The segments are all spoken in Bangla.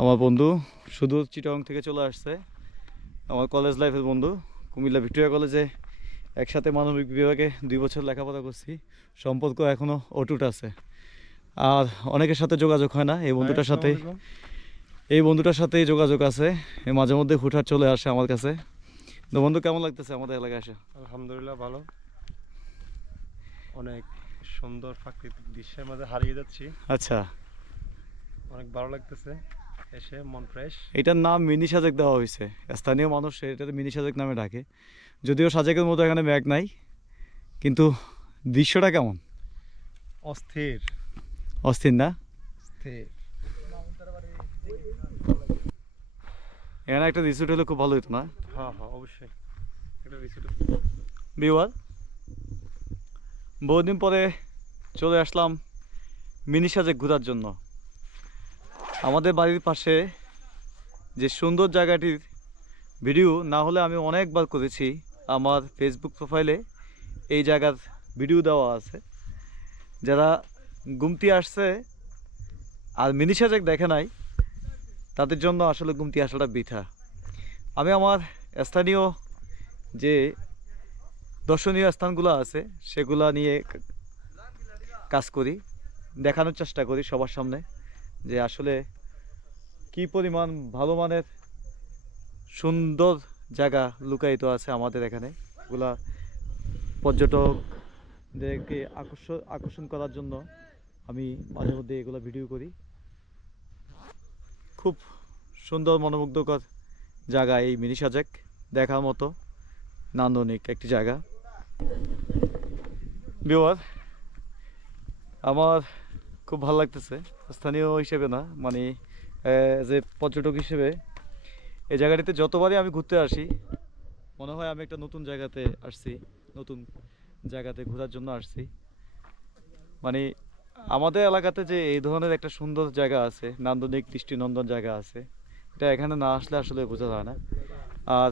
আমার বন্ধু শুধু চিটং থেকে চলে আসছে। আমার কলেজ লাইফের বন্ধু কুমিল্লা ভিক্টোরিয়া কলেজে একসাথে মানবিক বিভাগে দুই বছর লেখাপড়া করছি। সম্পর্ক এখনও অটুট আছে। আর অনেকের সাথে যোগাযোগ হয় না এই বন্ধুটার সাথে। এই বন্ধুটার সাথেই যোগাযোগ আছে মাঝে মধ্যে হুটহাট চলে আসে আমার কাছে। তো বন্ধু কেমন লাগতেছে আমাদের এলাকায় আসে আলহামদুলিল্লাহ ভালো। অনেক সুন্দর প্রাকৃতিক দৃশ্যের মাঝে হারিয়ে যাচ্ছি। আচ্ছা। অনেক ভালো লাগতেছে। এসে মন ফ্রেশ এটার নাম মিনি সাজেক দেওয়া হয়েছে। স্থানীয় মানুষ এটাতে মিনি সাজেক নামে ডাকে। যদিও সাজেকের মতো এখানে ব্যাগ নাই কিন্তু দৃশ্যটা কেমন? অস্থির। অস্থির না? এখানে একটা রিসোর্ট হলে খুব ভালো হতো না? হ্যাঁ হ্যাঁ অবশ্যই। একটা রিসোর্ট বিওয়ার বহুদিন পরে চলে আসলাম মিনি সাজেক ঘোরার জন্য। আমাদের বাড়ির পাশে যে সুন্দর জায়গাটির ভিডিও, না হলে আমি অনেকবার করেছি। আমার ফেসবুক প্রোফাইলে এই জায়গার ভিডিও দেওয়া আছে। যারা গুমতি আসছে আর মিনি সাজেক দেখে নাই, তাদের জন্য আসলে গুমতি আসাটা বৃথা। আমি আমার স্থানীয় যে দর্শনীয় স্থানগুলো আছে, সেগুলা নিয়ে কাজ করি, দেখানোর চেষ্টা করি সবার সামনে। যে আসলে কি পরিমাণ ভালো মানের সুন্দর জায়গা লুকায়িত আছে আমাদের এখানে। এগুলা পর্যটকদেরকে আকর্ষণ আকর্ষণ করার জন্য আমি মাঝে মধ্যে এগুলো ভিডিও করি। খুব সুন্দর মনোমুগ্ধকর জায়গা এই মিনি সাজেক, দেখার মতো নান্দনিক একটি জায়গা। বিওয়ার আমার খুব ভালো লাগতেছে। স্থানীয় হিসেবে না মানে যে পর্যটক হিসেবে এই জায়গাটিতে যতবারই আমি ঘুরতে আসি, মনে হয় আমি একটা নতুন জায়গাতে আসছি, নতুন জায়গাতে ঘোরার জন্য আসছি। মানে আমাদের এলাকাতে যে এই ধরনের একটা সুন্দর জায়গা আছে, নান্দনিক দৃষ্টিনন্দন জায়গা আছে, এটা এখানে না আসলে আসলে বোঝা যায় না। আর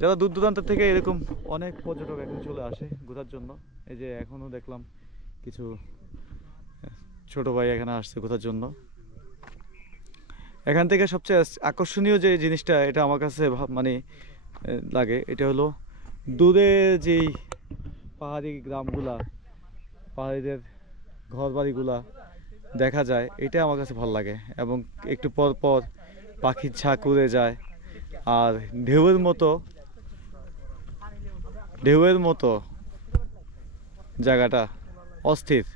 যারা দূর দূরান্ত থেকে এরকম অনেক পর্যটক এখানে চলে আসে ঘোরার জন্য, এই যে এখনও দেখলাম কিছু ছোট ভাই এখানে আসছে কোথার জন্য। এখান থেকে সবচেয়ে আকর্ষণীয় যে জিনিসটা, এটা আমার কাছে মানে লাগে, এটা হলো দূরে যেই পাহাড়ি গ্রামগুলা, পাহাড়িদের ঘর বাড়িগুলা দেখা যায়, এটা আমার কাছে ভালো লাগে। এবং একটু পর পর পাখির ঝাঁক উড়ে যায়, আর ঢেউয়ের মতো ঢেউয়ের মতো জায়গাটা অস্থির।